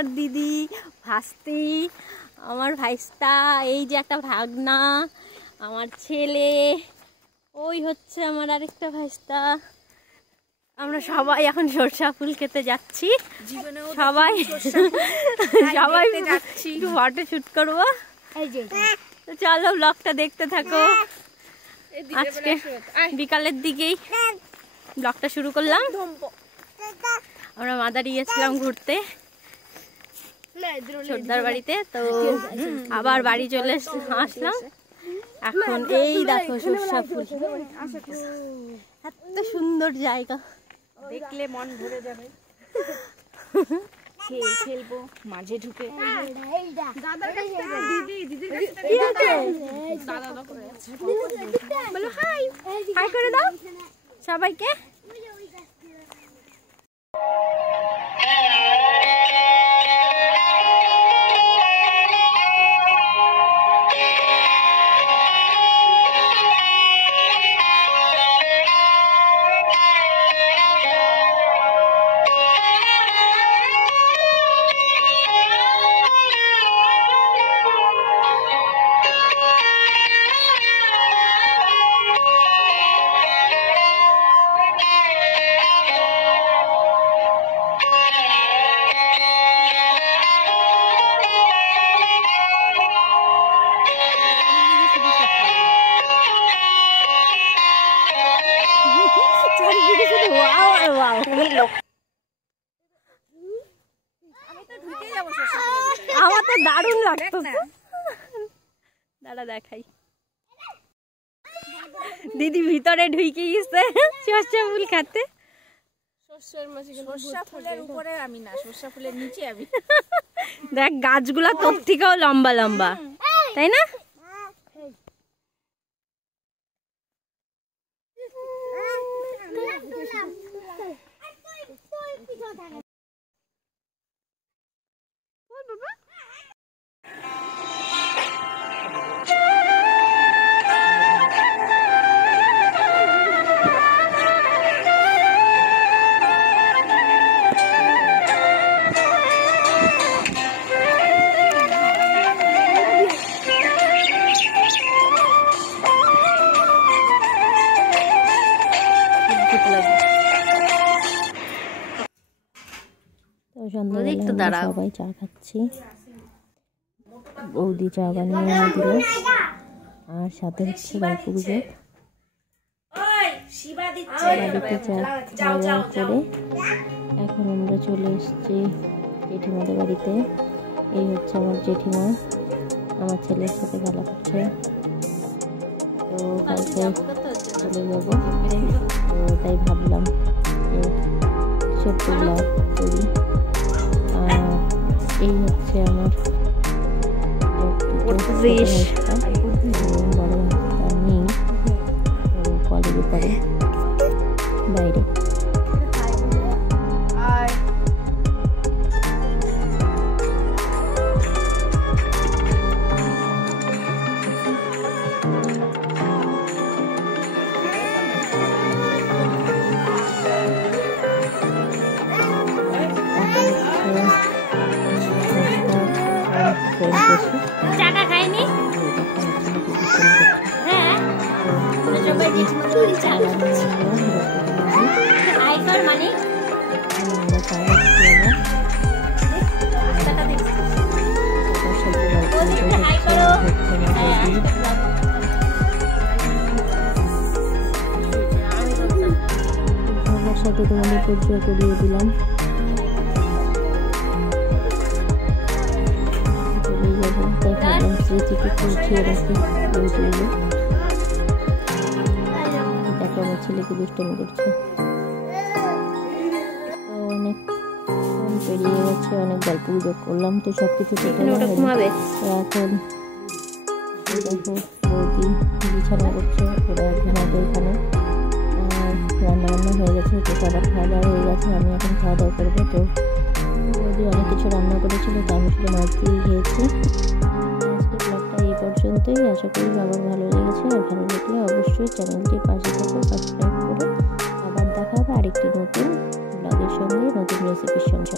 আমার দিদি, ভাস্তি, আমার ভাইস্তা, এই যে একটা ভাগনা, আমার ছেলে, ওই হচ্ছে আমার আরেকটা ভাইস্তা। আমরা সবাই এখন সরষা ফুল খেতে যাচ্ছি। সবাই সবাই যাচ্ছি, একটু ফটো শুট করবো। তো চলো ব্লগটা দেখতে থাকো। আজকে বিকালের দিকেই ব্লগটা শুরু করলাম। আমরা মাদারি গেছিলাম ঘুরতে ছোটদার বাড়িতে, তো আবার বাড়ি চলে আসলাম। এখন এই দেখো সরষা ফুল, এত সুন্দর জায়গা, দেখলে মন ভরে যাবে। খেলবো মাঝে ঢুকে। বলো হাই, হাই করে দাও সবাইকে। আমার তো দারুণ লাগতেছে। দাঁড়া দেখাই, দিদি ভিতরে ঢুকে গেছে সরষা ফুল খেতে। সরষা ফুলের উপরে আমি না, সরষা ফুলের নিচে আমি। দেখ গাছগুলা তোর থেকেও লম্বা লম্বা, তাই না? সন্ধ্যাবেলা সবাই চা খাচ্ছি। বৌদি চা বানিয়ে দিল, আর সাথে হচ্ছে গল্প গুজব। বাড়িতে চা খাওয়া করে এখন আমরা চলে এসেছি জেঠিমাদের বাড়িতে। এই হচ্ছে আমার জেঠিমা, আমার ছেলের সাথে খেলা করছে। তো কালকে চলে যাবো, তো তাই ভাবলাম ছোট্ট ব্লগ করি। এই হচ্ছে আমার বড় ভাইটা নেই, কলেজে পড়ে বাইরে। চাটা খাইনি, হ্যাঁ মানে আমার সাথে তোমাদের পরিচয় করিয়ে দিলাম। তাই ভাবলাম স্মৃতিকে উঠিয়ে রাখি। দেখো আমার ছেলেকে দুষ্টামি করছে। তো অনেক পেরিয়ে গেছে, অনেক গল্প গুজব করলাম, তো সবকিছু এখন দেখো বৌদি বিছানা করছে, ওরা ঘুমাবে এখানে। রান্না বান্না হয়ে গেছে, তো সবার খাওয়া দাওয়া হয়ে গেছে, আমি এখন খাওয়া দাওয়া করবো। তো বৌদি অনেক কিছু রান্না করেছিল, তো আমি শুধু মাছ দিয়ে খেয়েছি। আজকে ব্লগটা এই পর্যন্তই, আশা করি সবার ভালো লেগেছে। আর ভালো লাগলে অবশ্যই চ্যানেলটির পাশে থেকে সাবস্ক্রাইব করো। আবার দেখা হবে আরেকটি নতুন ব্লগের সঙ্গে, নতুন রেসিপির সঙ্গে।